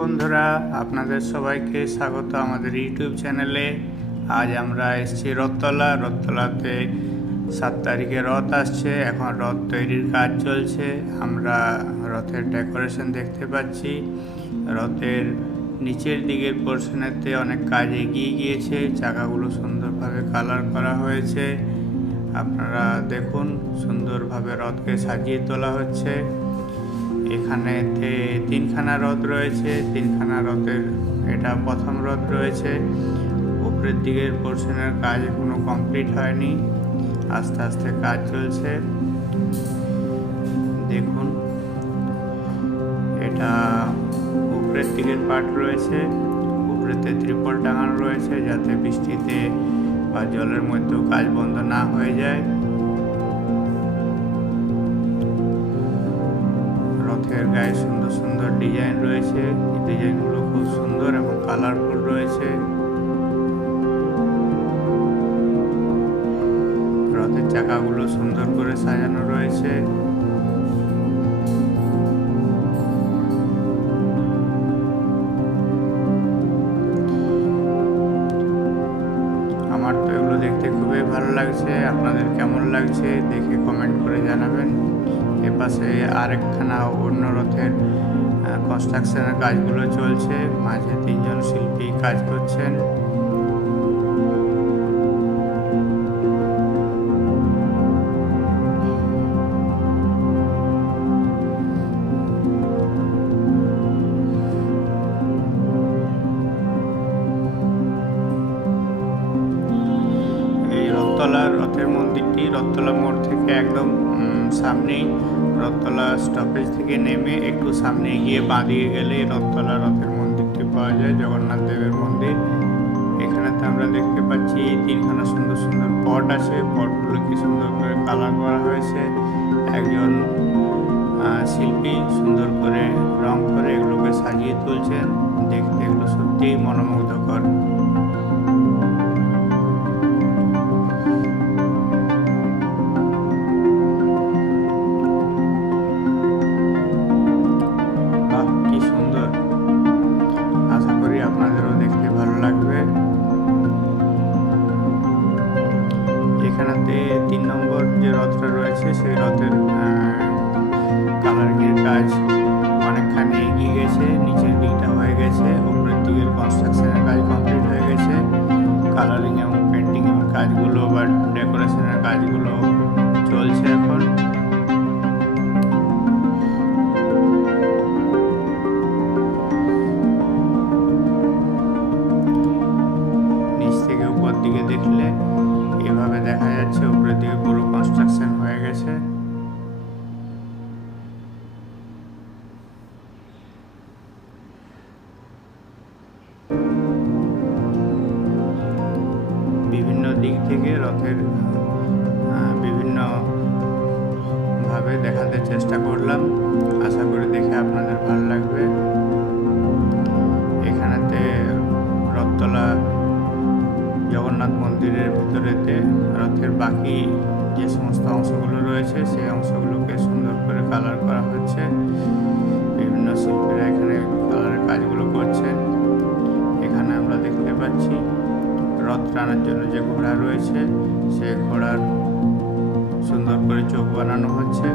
বন্ধুরা, আপনাদের সবাইকে স্বাগত আমাদের ইউটিউব চ্যানেলে। আজ আমরা এসেছি রথতলা। রথতলাতে সাত তারিখে রথ আসছে, এখন রথ তৈরির কাজ চলছে। আমরা রথের ডেকোরেশন দেখতে পাচ্ছি। রথের নিচের দিকের পোর্শনেতে অনেক কাজ এগিয়ে গিয়েছে, চাকাগুলো সুন্দরভাবে কালার করা হয়েছে। আপনারা দেখুন, সুন্দরভাবে রথকে সাজিয়ে তোলা হচ্ছে। এখানেতে তিনখানা রথ রয়েছে, তিনখানা রথের এটা প্রথম রথ রয়েছে। উপরের দিকের পোর্শনের কাজ এখনও কমপ্লিট হয়নি। আস্তে আস্তে কাজ চলছে। দেখুন, এটা উপরের দিকের পার্ট রয়েছে, উপরেতে ত্রিপল টাঙানো রয়েছে যাতে বৃষ্টিতে বা জলের মধ্যেও কাজ বন্ধ না হয়ে যায়। রথের গায়ে সুন্দর সুন্দর ডিজাইন রয়েছে। এই ডিজাইনগুলো খুব সুন্দর এবং কালারফুল রয়েছে। রথের চাকাগুলো সুন্দর করে সাজানো রয়েছে। আমার তো এগুলো দেখতে খুবই ভালো লাগছে। আপনাদের কেমন লাগছে? দেখে কমেন্ট করে জানাবেন। এপাশে আরেকখানা অন্য রথের কনস্ট্রাকশনের কাজগুলো চলছে। মাঝে তিনজন শিল্পী কাজ করছেন। রথতলা, রথের মন্দিরটি রথতলা মোড় থেকে একদম সামনেই। রথতলা স্টপেজ থেকে নেমে একটু সামনে গিয়ে বাঁদিকে গেলে রথতলা রথের মন্দিরটি পাওয়া যায়, জগন্নাথ দেবের মন্দির। এখানেতে আমরা দেখতে পাচ্ছি তিনখানা সুন্দর সুন্দর পট আছে, পটগুলো কি সুন্দর করে কালার করা হয়েছে। একজন শিল্পী সুন্দর করে রং করে এগুলোকে সাজিয়ে তুলছেন, দেখতে এগুলো সত্যিই মনোমুগ্ধকর। এখানেতে তিন নম্বর যে রথটা রয়েছে, সেই রথের কালারিংয়ের কাজ অনেকখানি এগিয়ে গেছে, নিচের দিকটা হয়ে গেছে, উপরের দিকের কনস্ট্রাকশনের কাজ কমপ্লিট হয়ে গেছে। কালারিং এবং পেন্টিং এর কাজগুলো বা ডেকোরেশনের কাজগুলো বিভিন্ন দিক থেকে রথের আহ, বিভিন্ন ভাবে দেখাতে চেষ্টা করলাম। আশা করি দেখে আপনাদের ভালো লাগবে। এখানেতে রথতলা জগন্নাথ মন্দিরের ভিতরেতে রথের বাকি যে সমস্ত অংশগুলো রয়েছে সেই অংশগুলোকে সুন্দর করে কালার করা হচ্ছে। বিভিন্ন শিল্পীরা এখানে কালারের কাজগুলো করছেন। এখানে আমরা দেখতে পাচ্ছি রথ টানার জন্য যে ঘোড়া রয়েছে, সে ঘোড়ার সুন্দর করে চোখ বানানো হচ্ছে।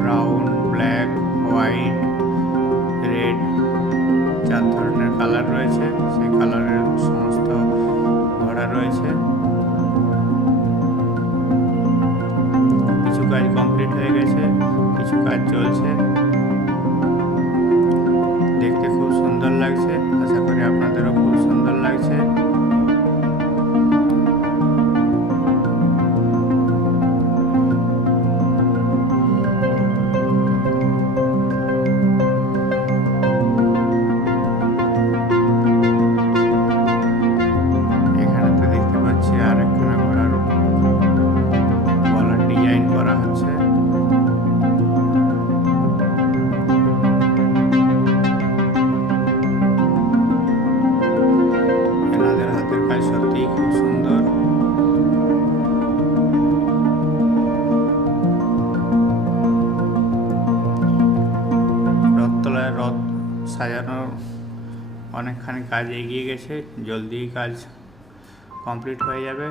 ব্রাউন ব্ল্যাক হোয়াইট রেড চার ধরনের কালার রয়েছে। সেই কালারের সমস্ত ঘোড়া রয়েছে। কিছু কাজ কমপ্লিট হয়ে গেছে, কিছু কাজ চলছে। দেখতে খুব সুন্দর লাগছে। আশা করি আপনাদেরও খুব সুন্দর লাগছে। আর একখানা ঘোড়ার গলার ডিজাইন করা হচ্ছে। অনেকখানি কাজ এগিয়ে গেছে জলদি কাজ কমপ্লিট হয়ে যাবে।